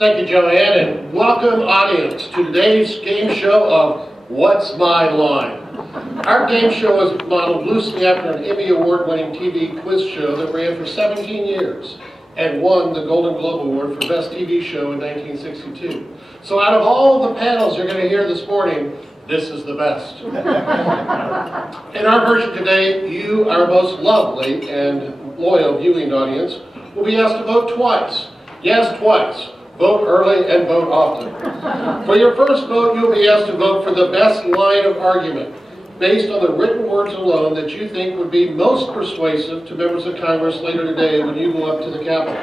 Thank you, Joanne, and welcome, audience, to today's game show of What's My Line? Our game show is modeled loosely after an Emmy Award-winning TV quiz show that ran for 17 years and won the Golden Globe Award for Best TV Show in 1962. So out of all the panels you're going to hear this morning, this is the best. In our version today, you, our most lovely and loyal viewing audience, will be asked to vote twice. Yes, twice. Vote early and vote often. For your first vote, you'll be asked to vote for the best line of argument, based on the written words alone that you think would be most persuasive to members of Congress later today when you go up to the Capitol.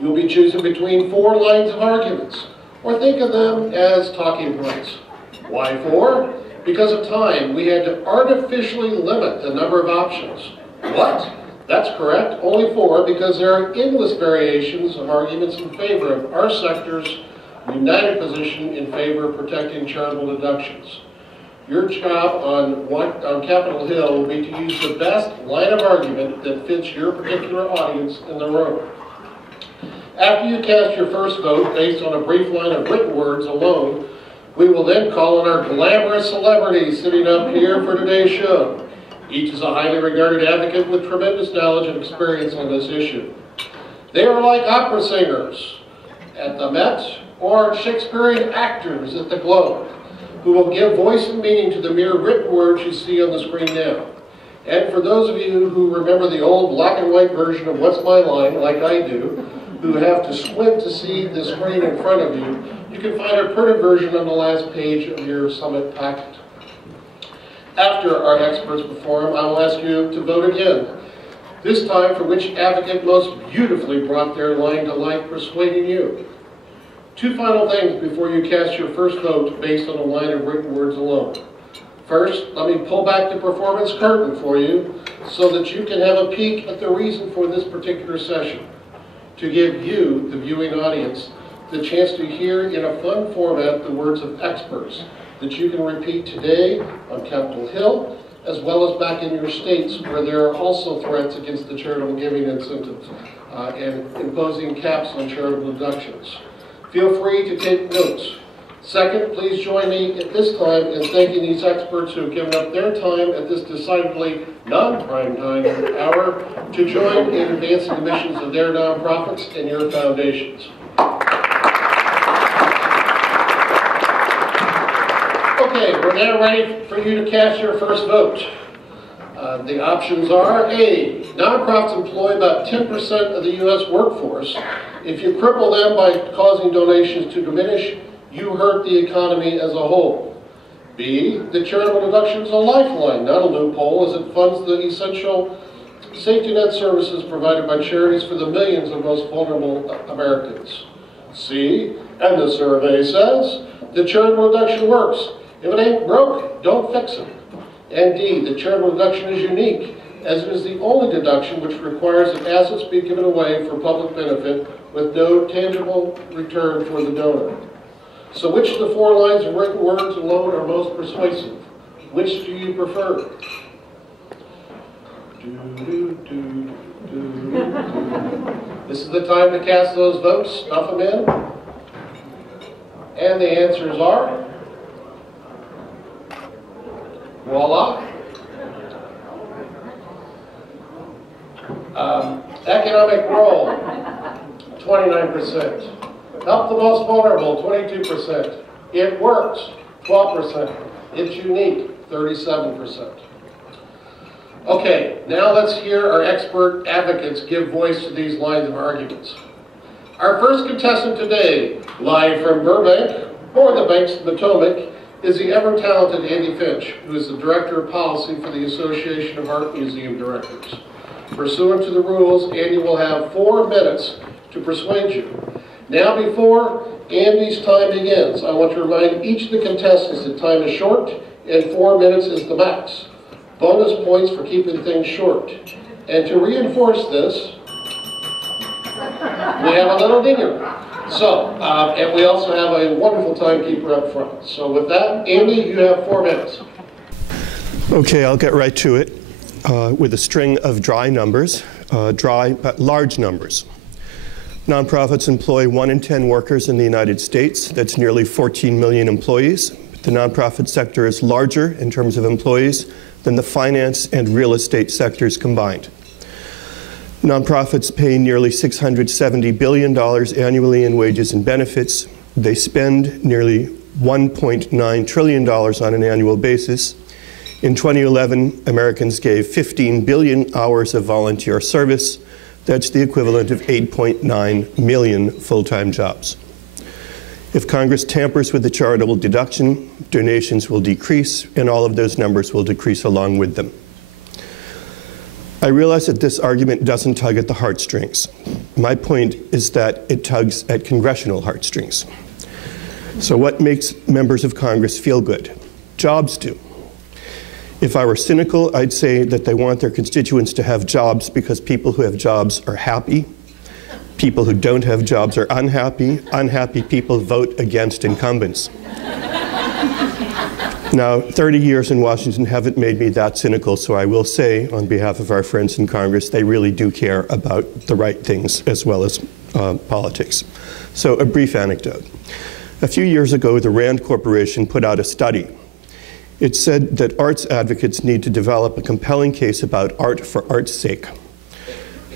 You'll be choosing between 4 lines of arguments, or think of them as talking points. Why 4? Because of time, we had to artificially limit the number of options. What? That's correct, only 4, because there are endless variations of arguments in favor of our sector's united position in favor of protecting charitable deductions. Your job on Capitol Hill will be to use the best line of argument that fits your particular audience in the room. After you cast your first vote based on a brief line of written words alone, we will then call on our glamorous celebrities sitting up here for today's show. Each is a highly regarded advocate with tremendous knowledge and experience on this issue. They are like opera singers at the Met or Shakespearean actors at the Globe, who will give voice and meaning to the mere written words you see on the screen now. And for those of you who remember the old black and white version of What's My Line, like I do, who have to squint to see the screen in front of you, you can find a printed version on the last page of your Summit packet. After our experts perform, I will ask you to vote again, this time for which advocate most beautifully brought their line to life, persuading you. 2 final things before you cast your first vote based on a line of written words alone. First, let me pull back the performance curtain for you so that you can have a peek at the reason for this particular session, to give you, the viewing audience, the chance to hear in a fun format the words of experts that you can repeat today on Capitol Hill, as well as back in your states where there are also threats against the charitable giving incentives and imposing caps on charitable deductions. Feel free to take notes. Second, please join me at this time in thanking these experts who have given up their time at this decidedly non-prime time hour to join in advancing the missions of their nonprofits and your foundations. Okay, we're now ready for you to cast your first vote. The options are: A, nonprofits employ about 10% of the U.S. workforce. If you cripple them by causing donations to diminish, you hurt the economy as a whole. B, the charitable deduction is a lifeline, not a loophole, as it funds the essential safety net services provided by charities for the millions of most vulnerable Americans. C, and the survey says, the charitable deduction works. If it ain't broke, don't fix it. And D, the charitable deduction is unique, as it is the only deduction which requires that assets be given away for public benefit with no tangible return for the donor. So which of the 4 lines of written words alone are most persuasive? Which do you prefer? This is the time to cast those votes. Stuff them in. And the answers are... voila. Economic role, 29%. Help the most vulnerable, 22%. It works, 12%. It's unique, 37%. Okay, now let's hear our expert advocates give voice to these lines of arguments. Our first contestant today, live from Burbank, or the banks of Potomac, is the ever-talented Andy Finch, who is the Director of Policy for the Association of Art Museum Directors. Pursuant to the rules, Andy will have 4 minutes to persuade you. Now, before Andy's time begins, I want to remind each of the contestants that time is short and 4 minutes is the max. Bonus points for keeping things short. And to reinforce this, we have a little dinger. So, and we also have a wonderful timekeeper up front. So with that, Andy, you have 4 minutes. Okay, I'll get right to it with a string of dry numbers, dry but large numbers. Nonprofits employ 1 in 10 workers in the United States. That's nearly 14 million employees. The nonprofit sector is larger in terms of employees than the finance and real estate sectors combined. Nonprofits pay nearly $670 billion annually in wages and benefits. They spend nearly $1.9 trillion on an annual basis. In 2011, Americans gave 15 billion hours of volunteer service. That's the equivalent of 8.9 million full-time jobs. If Congress tampers with the charitable deduction, donations will decrease, and all of those numbers will decrease along with them. I realize that this argument doesn't tug at the heartstrings. My point is that it tugs at congressional heartstrings. So what makes members of Congress feel good? Jobs do. If I were cynical, I'd say that they want their constituents to have jobs because people who have jobs are happy. People who don't have jobs are unhappy. Unhappy people vote against incumbents. Now, 30 years in Washington haven't made me that cynical, so I will say, on behalf of our friends in Congress, they really do care about the right things as well as politics. So a brief anecdote. A few years ago, the Rand Corporation put out a study. It said that arts advocates need to develop a compelling case about art for art's sake.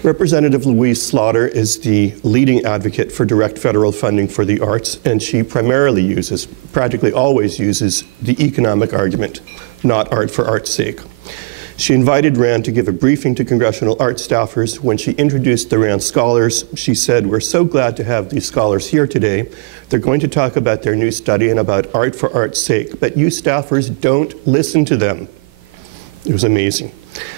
Representative Louise Slaughter is the leading advocate for direct federal funding for the arts, and she primarily uses, practically always uses, the economic argument, not art for art's sake. She invited Rand to give a briefing to congressional art staffers. When she introduced the Rand scholars, she said, "We're so glad to have these scholars here today. They're going to talk about their new study and about art for art's sake, but you staffers don't listen to them." It was amazing.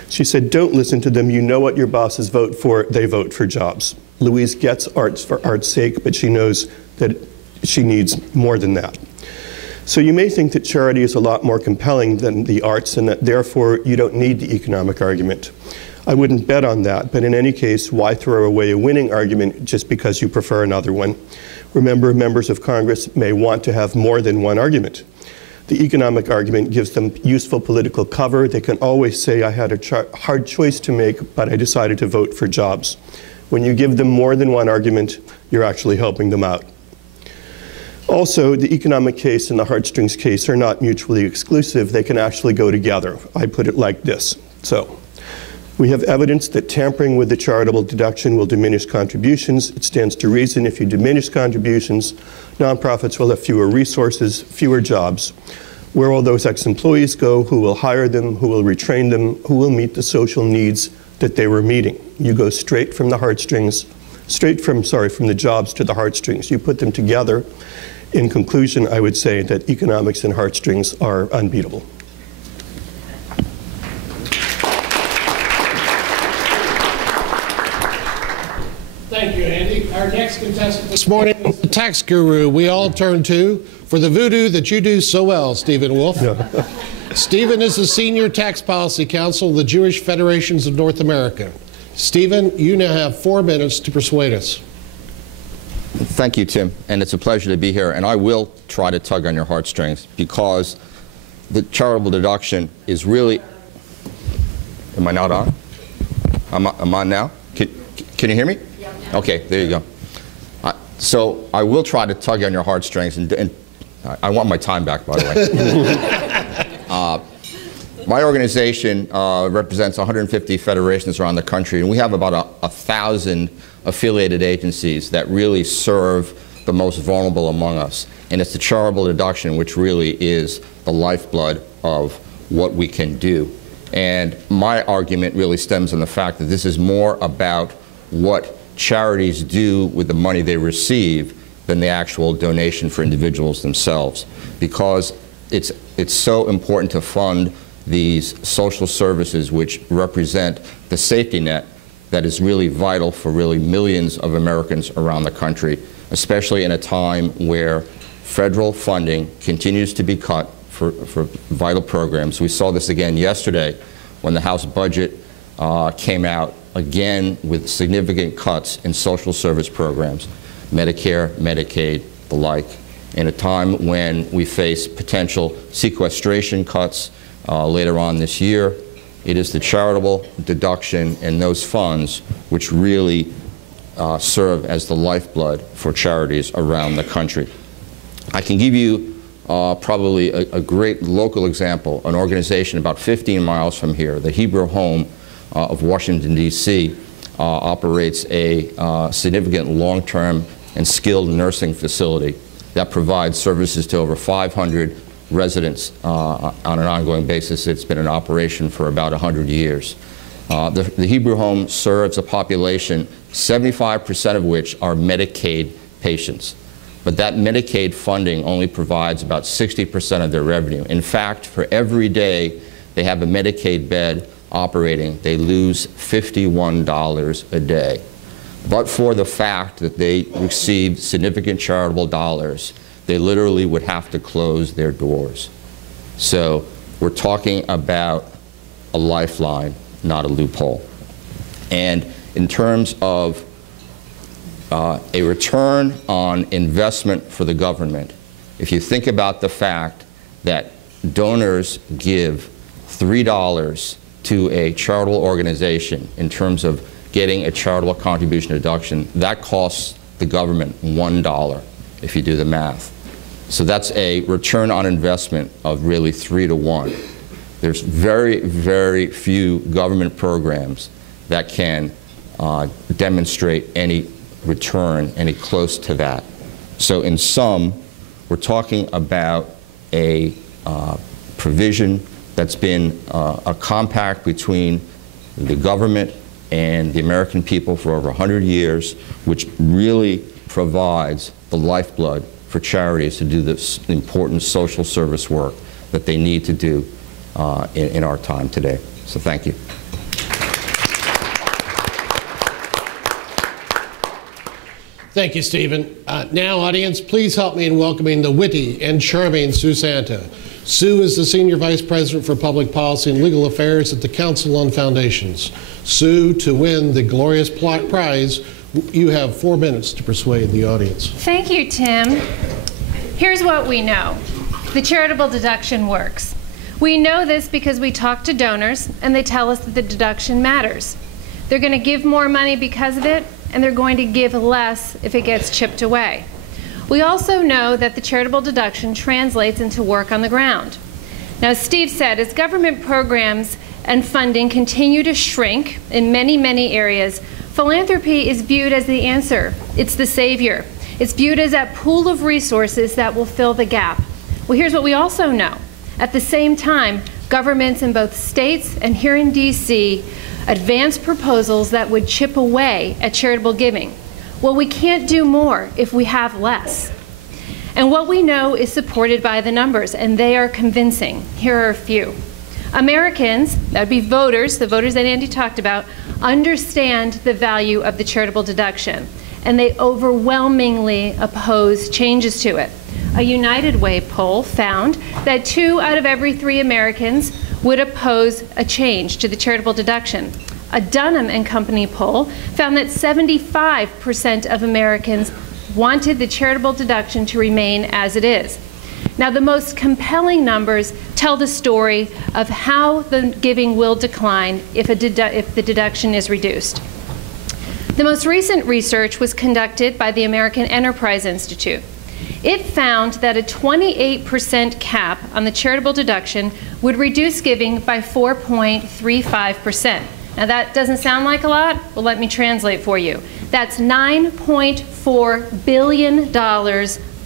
She said, "Don't listen to them. You know what your bosses vote for. They vote for jobs." Louise gets arts for art's sake, but she knows that she needs more than that. So you may think that charity is a lot more compelling than the arts and that therefore you don't need the economic argument. I wouldn't bet on that, but in any case, why throw away a winning argument just because you prefer another one? Remember, members of Congress may want to have more than one argument. The economic argument gives them useful political cover. They can always say, "I had a hard choice to make, but I decided to vote for jobs." When you give them more than one argument, you're actually helping them out. Also, the economic case and the heartstrings case are not mutually exclusive. They can actually go together. I put it like this. So, we have evidence that tampering with the charitable deduction will diminish contributions. It stands to reason if you diminish contributions, nonprofits will have fewer resources, fewer jobs. Where will those ex-employees go? Who will hire them? Who will retrain them? Who will meet the social needs that they were meeting? You go straight from the heartstrings, from the jobs to the heartstrings. You put them together. In conclusion, I would say that economics and heartstrings are unbeatable. Thank you, Andy. Our next contestant this morning is the tax guru we all turn to for the voodoo that you do so well, Stephen Wolf. No. Stephen is the Senior Tax Policy Counsel of the Jewish Federations of North America. Stephen, you now have 4 minutes to persuade us. Thank you, Tim, and it's a pleasure to be here. And I will try to tug on your heartstrings because the charitable deduction is really. Am I not on? I'm on now. Can you hear me? Yeah. Okay, there you go. So I will try to tug on your heartstrings, and I want my time back, by the way. My organization represents 150 federations around the country, and we have about 1,000 affiliated agencies that really serve the most vulnerable among us. And it's the charitable deduction which really is the lifeblood of what we can do. And my argument really stems from the fact that this is more about what charities do with the money they receive than the actual donation for individuals themselves. Because it's so important to fund these social services which represent the safety net that is really vital for really millions of Americans around the country, especially in a time where federal funding continues to be cut for vital programs. We saw this again yesterday when the House budget came out again with significant cuts in social service programs, Medicare, Medicaid, the like, in a time when we face potential sequestration cuts later on this year. It is the charitable deduction and those funds which really serve as the lifeblood for charities around the country. I can give you probably a great local example. An organization about 15 miles from here, the Hebrew Home of Washington, D.C., operates a significant long-term and skilled nursing facility that provides services to over 500 residents on an ongoing basis. It's been in operation for about 100 years. The Hebrew Home serves a population, 75% of which are Medicaid patients. But that Medicaid funding only provides about 60% of their revenue. In fact, for every day they have a Medicaid bed operating, they lose $51 a day. But for the fact that they receive significant charitable dollars, they literally would have to close their doors. So we're talking about a lifeline, not a loophole. And in terms of a return on investment for the government, if you think about the fact that donors give $3 to a charitable organization in terms of getting a charitable contribution deduction, that costs the government $1 if you do the math. So that's a return on investment of really 3 to 1. There's very, very few government programs that can demonstrate any return any close to that. So in sum, we're talking about a provision that's been a compact between the government and the American people for over 100 years, which really provides the lifeblood for charities to do this important social service work that they need to do in our time today. So thank you. Thank you, Stephen. Now, audience, please help me in welcoming the witty and charming Sue Santa. Sue is the Senior Vice President for Public Policy and Legal Affairs at the Council on Foundations. Sue, to win the glorious prize, you have 4 minutes to persuade the audience. Thank you, Tim. Here's what we know. The charitable deduction works. We know this because we talk to donors and they tell us that the deduction matters. They're going to give more money because of it, and they're going to give less if it gets chipped away. We also know that the charitable deduction translates into work on the ground. Now, as Steve said, as government programs and funding continue to shrink in many, many areas, philanthropy is viewed as the answer. It's the savior. It's viewed as that pool of resources that will fill the gap. Well, here's what we also know. At the same time, governments in both states and here in D.C. advance proposals that would chip away at charitable giving. Well, we can't do more if we have less. And what we know is supported by the numbers, and they are convincing. Here are a few. Americans, that would be voters, the voters that Andy talked about, understand the value of the charitable deduction, and they overwhelmingly oppose changes to it. A United Way poll found that 2 out of every 3 Americans would oppose a change to the charitable deduction. A Dunham and Company poll found that 75% of Americans wanted the charitable deduction to remain as it is. Now, the most compelling numbers tell the story of how the giving will decline if the deduction is reduced. The most recent research was conducted by the American Enterprise Institute. It found that a 28% cap on the charitable deduction would reduce giving by 4.35%. Now, that doesn't sound like a lot? Well, let me translate for you. That's $9.4 billion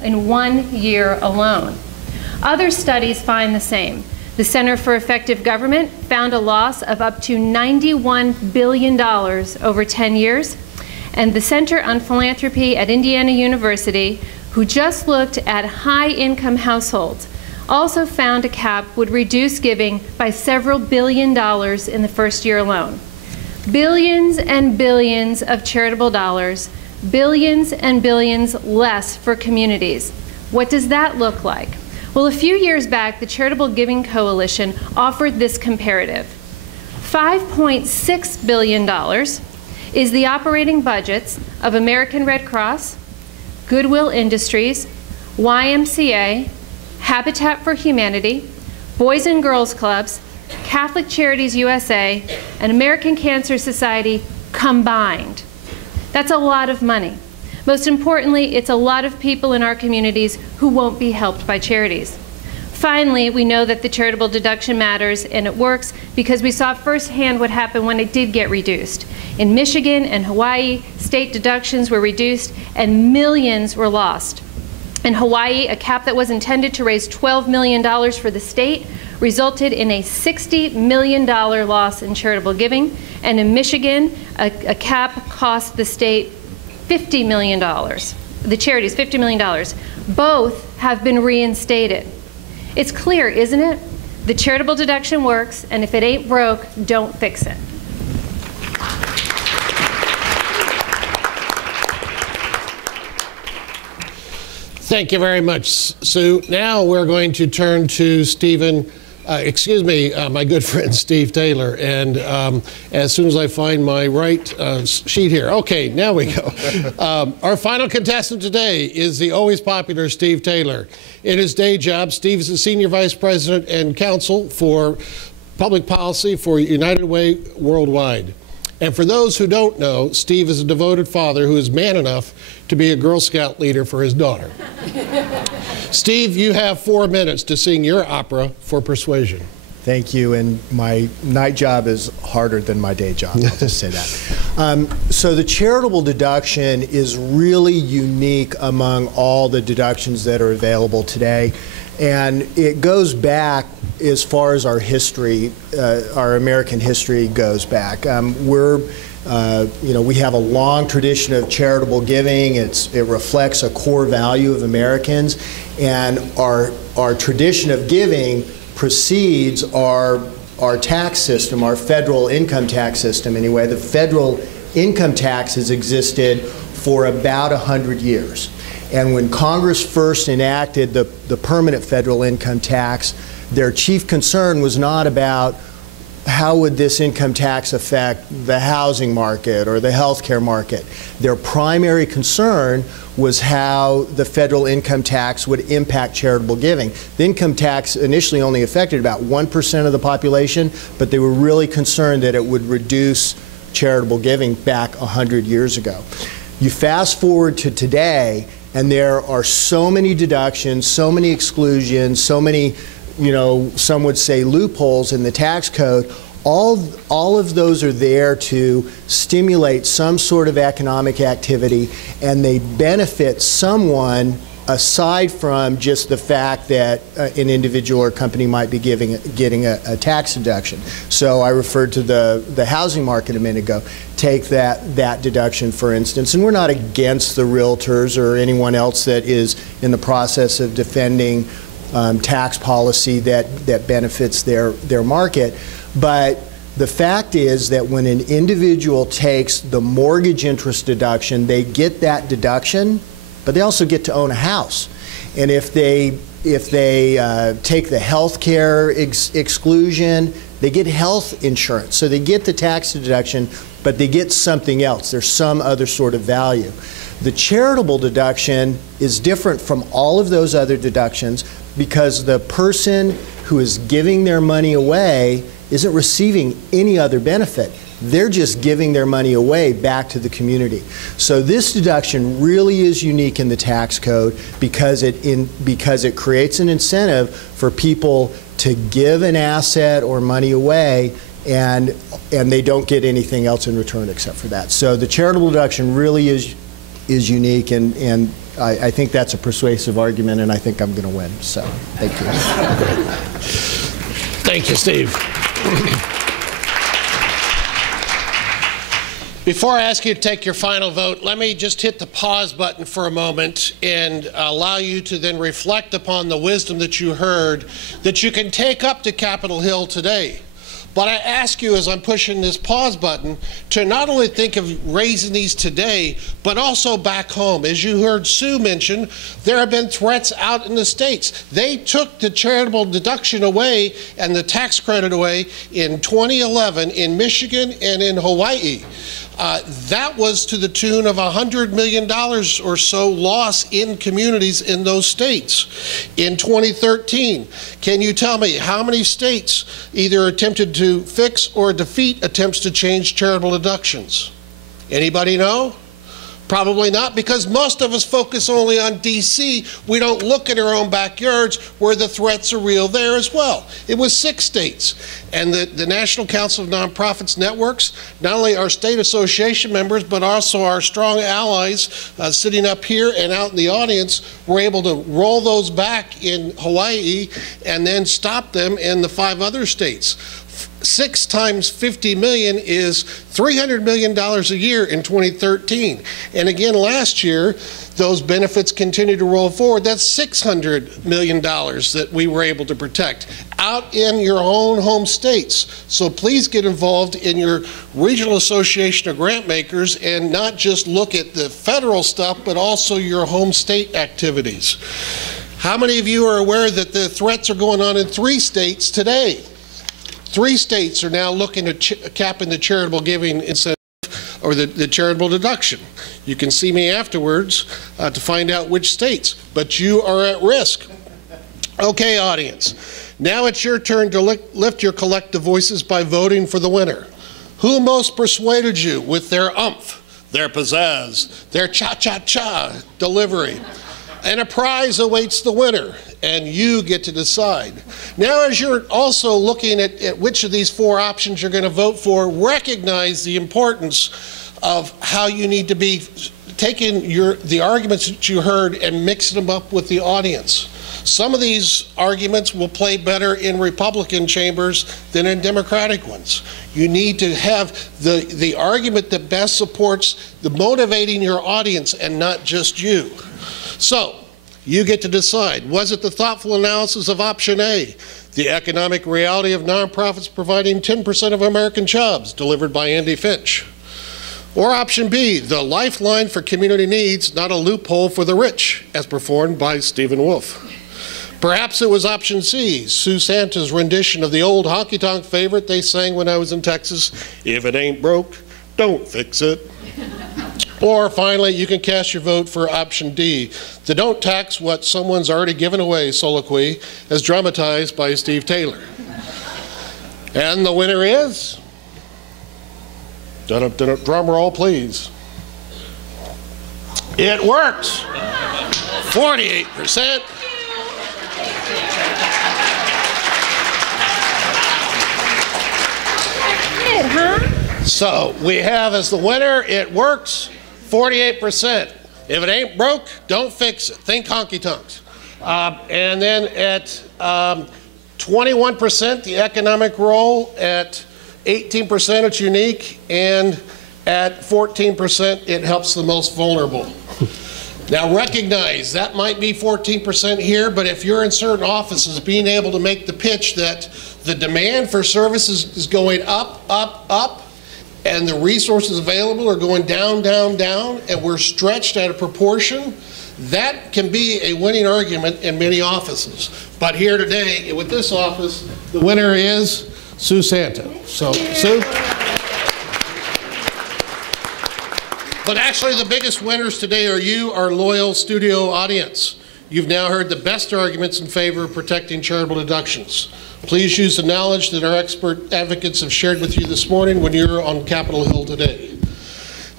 in 1 year alone. Other studies find the same. The Center for Effective Government found a loss of up to $91 billion over 10 years. And the Center on Philanthropy at Indiana University, who just looked at high-income households, also found a cap would reduce giving by several $billion in the first year alone. Billions and billions of charitable dollars, billions and billions less for communities. What does that look like? Well, a few years back, the Charitable Giving Coalition offered this comparative. $5.6 billion is the operating budgets of American Red Cross, Goodwill Industries, YMCA, Habitat for Humanity, Boys and Girls Clubs, Catholic Charities USA, and American Cancer Society combined. That's a lot of money. Most importantly, it's a lot of people in our communities who won't be helped by charities. Finally, we know that the charitable deduction matters, and it works because we saw firsthand what happened when it did get reduced. In Michigan and Hawaii, state deductions were reduced and millions were lost. In Hawaii, a cap that was intended to raise $12 million for the state resulted in a $60 million loss in charitable giving. And in Michigan, a cap cost the state $50 million, the charities $50 million. Both have been reinstated. It's clear, isn't it? The charitable deduction works, and if it ain't broke, don't fix it. Thank you very much, Sue. Now we're going to turn to my good friend Steve Taylor. And as soon as I find my right sheet here. Okay, now we go. Our final contestant today is the always popular Steve Taylor. In his day job, Steve is the Senior Vice President and Counsel for Public Policy for United Way Worldwide. And for those who don't know, Steve is a devoted father who is man enough to be a Girl Scout leader for his daughter. Steve, you have 4 minutes to sing your opera for persuasion. Thank you, and my night job is harder than my day job, I'll just say that. So the charitable deduction is really unique among all the deductions that are available today, and it goes back as far as our history, our American history goes back. We have a long tradition of charitable giving. It reflects a core value of Americans, and our tradition of giving precedes our tax system, our federal income tax system anyway. The federal income tax has existed for about 100 years. And when Congress first enacted the permanent federal income tax, their chief concern was not about how would this income tax affect the housing market or the healthcare market. Their primary concern was how the federal income tax would impact charitable giving. The income tax initially only affected about 1% of the population, but they were really concerned that it would reduce charitable giving back 100 years ago. You fast forward to today, and there are so many deductions, so many exclusions, so many, some would say loopholes in the tax code. All of those are there to stimulate some sort of economic activity, and they benefit someone aside from just the fact that an individual or company might be getting a tax deduction. So I referred to the housing market a minute ago. Take that deduction, for instance, and we're not against the realtors or anyone else that is in the process of defending tax policy that benefits their market. But the fact is that when an individual takes the mortgage interest deduction, they get that deduction, but they also get to own a house. And if they take the health care exclusion, they get health insurance. So they get the tax deduction, but they get something else. There's some other sort of value. The charitable deduction is different from all of those other deductions because the person who is giving their money away isn't receiving any other benefit. They're just giving their money away back to the community. So this deduction really is unique in the tax code because it creates an incentive for people to give an asset or money away, and they don't get anything else in return except for that. So the charitable deduction really is unique, and I think that's a persuasive argument, and I think I'm going to win. So thank you. Thank you, Steve. Before I ask you to take your final vote, let me just hit the pause button for a moment and allow you to then reflect upon the wisdom that you heard that you can take up to Capitol Hill today. But I ask you, as I'm pushing this pause button, to not only think of raising these today, but also back home. As you heard Sue mention, there have been threats out in the states. They took the charitable deduction away and the tax credit away in 2011 in Michigan and in Hawaii. That was to the tune of $100 million or so loss in communities in those states. In 2013, can you tell me how many states either attempted to fix or defeat attempts to change charitable deductions? Anybody know? Probably not, because most of us focus only on D.C. We don't look at our own backyards where the threats are real there as well. It was 6 states. And the National Council of Nonprofits Networks, not only our state association members, but also our strong allies sitting up here and out in the audience, were able to roll those back in Hawaii and then stop them in the 5 other states. 6 times 50 million is $300 million a year in 2013. And again, last year, those benefits continue to roll forward. That's $600 million that we were able to protect out in your own home states. So please get involved in your regional association of grant makers and not just look at the federal stuff, but also your home state activities. How many of you are aware that the threats are going on in 3 states today? 3 states are now looking at capping the charitable giving incentive, or the charitable deduction. You can see me afterwards to find out which states, but you are at risk. Okay, audience, now it's your turn to lift your collective voices by voting for the winner. Who most persuaded you with their oomph, their pizzazz, their cha-cha-cha delivery? And a prize awaits the winner, and you get to decide. Now, as you're also looking at which of these 4 options you're going to vote for, recognize the importance of how you need to be taking the arguments that you heard and mixing them up with the audience. Some of these arguments will play better in Republican chambers than in Democratic ones. You need to have the argument that best supports the motivating your audience and not just you. So, you get to decide. Was it the thoughtful analysis of option A, the economic reality of nonprofits providing 10% of American jobs, delivered by Andy Finch? Or option B, the lifeline for community needs, not a loophole for the rich, as performed by Stephen Wolf? Perhaps it was option C, Sue Santa's rendition of the old honky-tonk favorite they sang when I was in Texas, if it ain't broke, don't fix it. Or finally, you can cast your vote for option D, the don't tax what someone's already given away soliloquy, as dramatized by Steve Taylor. And the winner is, drum roll please. It works. 48%. Good, huh? So we have as the winner, it works, 48%. If it ain't broke, don't fix it. Think honky tonks. And then at 21%, the economic role, at 18%, it's unique, and at 14%, it helps the most vulnerable. Now recognize that might be 14% here, but if you're in certain offices, being able to make the pitch that the demand for services is going up, up, up, and the resources available are going down, down, down, and we're stretched at a proportion, that can be a winning argument in many offices. But here today, with this office, the winner is Sue Santa. So, Sue? But actually, the biggest winners today are you, our loyal studio audience. You've now heard the best arguments in favor of protecting charitable deductions. Please use the knowledge that our expert advocates have shared with you this morning when you're on Capitol Hill today.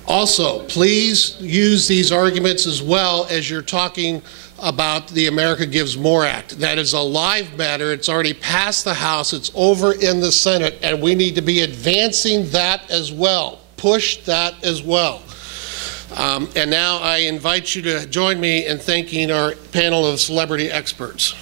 Also, please use these arguments as well as you're talking about the America Gives More Act. That is a live matter. It's already passed the House. It's over in the Senate, and we need to be advancing that as well. Push that as well. And now I invite you to join me in thanking our panel of celebrity experts.